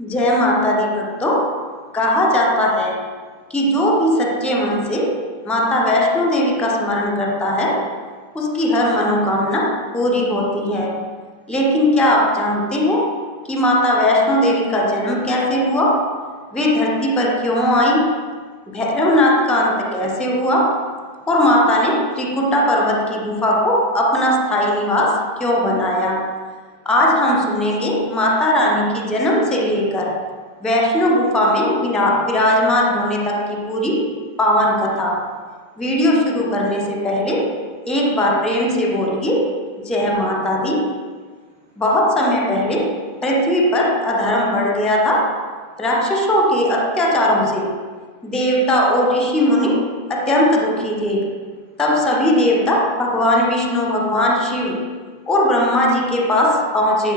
जय माता दी भक्तों। कहा जाता है कि जो भी सच्चे मन से माता वैष्णो देवी का स्मरण करता है उसकी हर मनोकामना पूरी होती है। लेकिन क्या आप जानते हैं कि माता वैष्णो देवी का जन्म कैसे हुआ, वे धरती पर क्यों आई, भैरवनाथ का अंत कैसे हुआ और माता ने त्रिकुटा पर्वत की गुफा को अपना स्थायी निवास क्यों बनाया। आज हम सुनेंगे माता रानी की जन्म से लेकर वैष्णो गुफा में विराजमान होने तक की पूरी पावन कथा। वीडियो शुरू करने से पहले एक बार प्रेम से बोलिए जय माता दी। बहुत समय पहले पृथ्वी पर अधर्म बढ़ गया था। राक्षसों के अत्याचारों से देवता और ऋषि मुनि अत्यंत दुखी थे। तब सभी देवता भगवान विष्णु, भगवान शिव और ब्रह्मा जी के पास पहुँचे।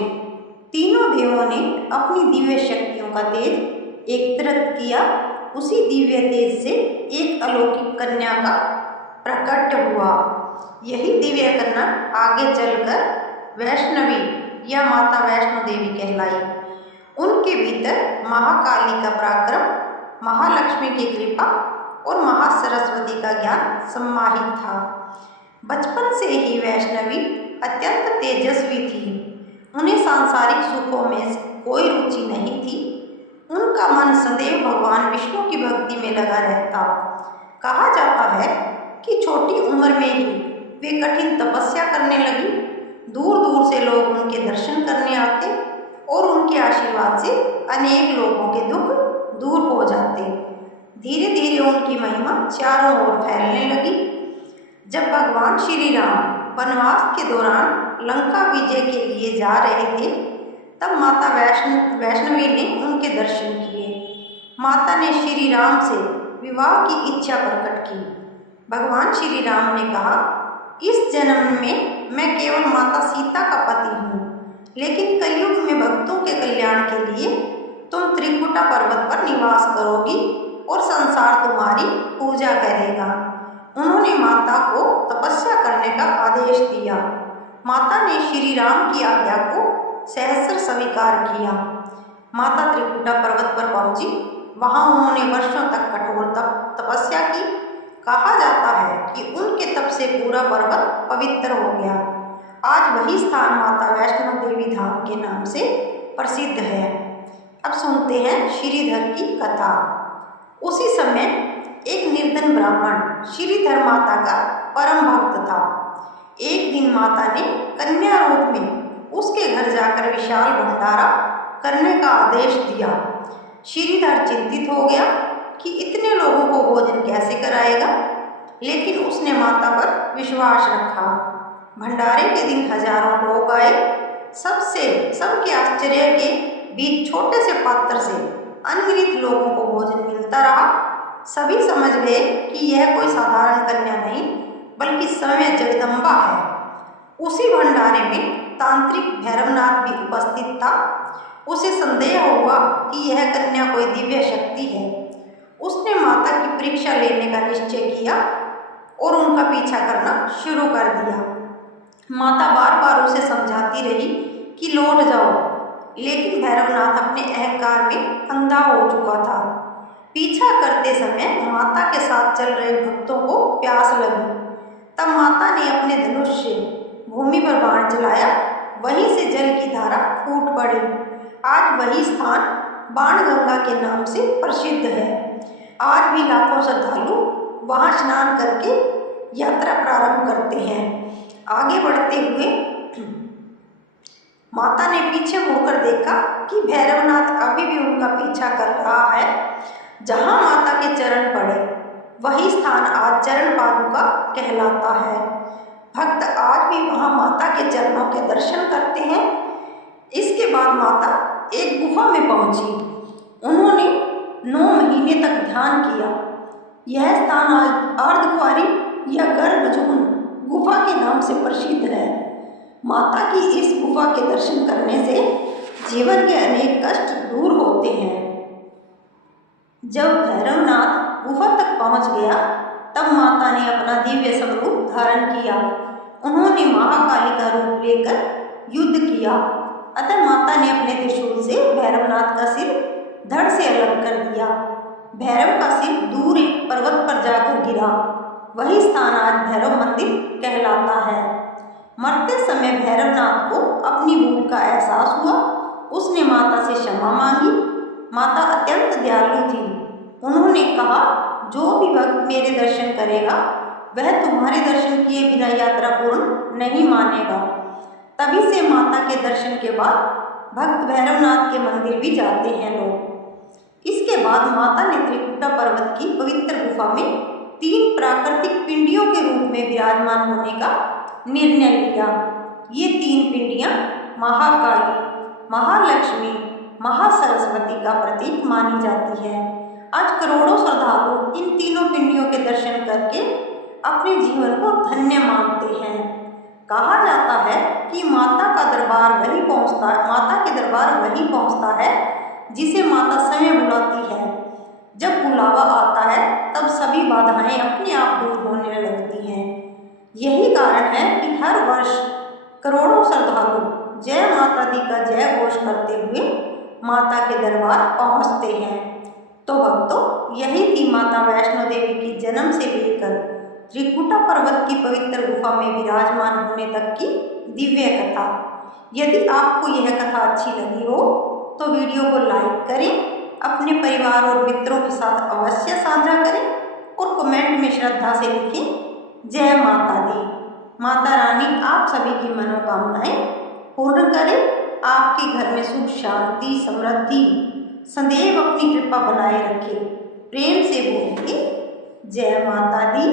तीनों देवों ने अपनी दिव्य शक्तियों का तेज एकत्रित किया। उसी दिव्य तेज से एक अलौकिक कन्या का प्रकट हुआ। यही दिव्य कन्या आगे चलकर वैष्णवी या माता वैष्णो देवी कहलाई। उनके भीतर महाकाली का पराक्रम, महालक्ष्मी की कृपा और महासरस्वती का ज्ञान समाहित था। बचपन से ही वैष्णवी अत्यंत तेजस्वी थी। उन्हें सांसारिक सुखों में कोई रुचि नहीं थी। उनका मन सदैव भगवान विष्णु की भक्ति में लगा रहता। कहा जाता है कि छोटी उम्र में ही वे कठिन तपस्या करने लगी। दूर दूर से लोग उनके दर्शन करने आते और उनके आशीर्वाद से अनेक लोगों के दुख दूर हो जाते। धीरे धीरे उनकी महिमा चारों ओर फैलने लगी। जब भगवान श्री राम वनवास के दौरान लंका विजय के लिए जा रहे थे, तब माता वैष्णवी ने उनके दर्शन किए। माता ने श्री राम से विवाह की इच्छा प्रकट की। भगवान श्री राम ने कहा, इस जन्म में मैं केवल माता सीता का पति हूँ, लेकिन कलयुग में भक्तों के कल्याण के लिए तुम त्रिकुटा पर्वत पर निवास करोगी और संसार तुम्हारी पूजा करेगा। उन्होंने माता को तपस्या करने का आदेश दिया। माता ने श्री राम की आज्ञा को सहस्र स्वीकार किया। माता त्रिकुटा पर्वत पर पहुंची। वहां उन्होंने वर्षों तक कठोर तपस्या की। कहा जाता है कि उनके तप से पूरा पर्वत पवित्र हो गया। आज वही स्थान माता वैष्णो देवी धाम के नाम से प्रसिद्ध है। अब सुनते हैं श्रीधर की कथा। उसी समय एक निर्धन ब्राह्मण श्रीधर माता का परम भक्त था। एक दिन माता ने कन्या रूप में उसके घर जाकर विशाल भंडारा करने का आदेश दिया। श्रीधर चिंतित हो गया कि इतने लोगों को भोजन कैसे कराएगा, लेकिन उसने माता पर विश्वास रखा। भंडारे के दिन हजारों लोग आए। सबके आश्चर्य के बीच छोटे से पात्र से अनगिनत लोगों को भोजन मिलता रहा। सभी समझ गए कि यह कोई साधारण कन्या नहीं, बल्कि स्वयं जगदम्बा है। उसी भंडारे में तांत्रिक भैरवनाथ भी उपस्थित था। उसे संदेह हुआ कि यह कन्या कोई दिव्य शक्ति है। उसने माता की परीक्षा लेने का निश्चय किया और उनका पीछा करना शुरू कर दिया। माता बार बार उसे समझाती रही कि लौट जाओ, लेकिन भैरवनाथ अपने अहंकार में अंधा हो चुका था। पीछा करते समय माता के साथ चल रहे भक्तों को प्यास लगी। तब माता ने अपने धनुष से भूमि पर बाण चलाया। वहीं से जल की धारा फूट पड़ी। आज वही स्थान बाणगंगा के नाम से प्रसिद्ध है। आज भी लाखों श्रद्धालु वहां स्नान करके यात्रा प्रारंभ करते हैं। आगे बढ़ते हुए माता ने पीछे मुड़कर देखा कि भैरवनाथ अभी भी उनका पीछा कर रहा है। जहां माता के चरण पड़े वही स्थान आज चरण पादुका कहलाता है। भक्त आज भी वहां माता के चरणों के दर्शन करते हैं। इसके बाद माता एक गुफा में पहुंची। उन्होंने 9 महीने तक ध्यान किया। यह स्थान अर्धकुंवारी या गर्भजून गुफा के नाम से प्रसिद्ध है। माता की इस गुफा के दर्शन करने से जीवन के अनेक कष्ट दूर होते हैं। जब भैरवनाथ गुफा तक पहुंच गया, तब माता ने अपना दिव्य स्वरूप धारण किया। उन्होंने महाकाली का रूप लेकर युद्ध किया। अतः माता ने अपने त्रिशूल से भैरवनाथ का सिर धड़ से अलग कर दिया। भैरव का सिर दूर एक पर्वत पर जाकर गिरा। वही स्थान आज भैरव मंदिर कहलाता है। मरते समय भैरवनाथ को अपनी भूल का एहसास हुआ। उसने माता से क्षमा मांगी। माता अत्यंत दयालु थी। उन्होंने कहा, जो भी भक्त मेरे दर्शन करेगा वह तुम्हारे दर्शन किए बिना यात्रा पूर्ण नहीं मानेगा। तभी से माता के दर्शन के बाद भक्त भैरवनाथ के मंदिर भी जाते हैं लोग। इसके बाद माता ने त्रिकुटा पर्वत की पवित्र गुफा में 3 प्राकृतिक पिंडियों के रूप में विराजमान होने का निर्णय लिया। ये 3 पिंडियां महाकाली, महालक्ष्मी, महासरस्वती का प्रतीक मानी जाती है। आज करोड़ों श्रद्धालु इन तीनों पिंडियों के दर्शन करके अपने जीवन को धन्य मानते हैं। कहा जाता है कि माता के दरबार वही पहुंचता है जिसे माता समय बुलाती है। जब बुलावा आता है तब सभी बाधाएं अपने आप दूर होने लगती हैं। यही कारण है कि हर वर्ष करोड़ों श्रद्धालु जय माता दी का जय घोष करते हुए माता के दरबार पहुंचते हैं। तो भक्तों, यही थी माता वैष्णो देवी की जन्म से लेकर त्रिकुटा पर्वत की पवित्र गुफा में विराजमान होने तक की दिव्य कथा। यदि आपको यह कथा अच्छी लगी हो तो वीडियो को लाइक करें, अपने परिवार और मित्रों के साथ अवश्य साझा करें और कमेंट में श्रद्धा से लिखें, जय माता दी। माता रानी आप सभी की मनोकामनाएं पूर्ण करें, आपके घर में सुख शांति समृद्धि सदैव अपनी कृपा बनाए रखे। प्रेम से बोलिए, जय माता दी।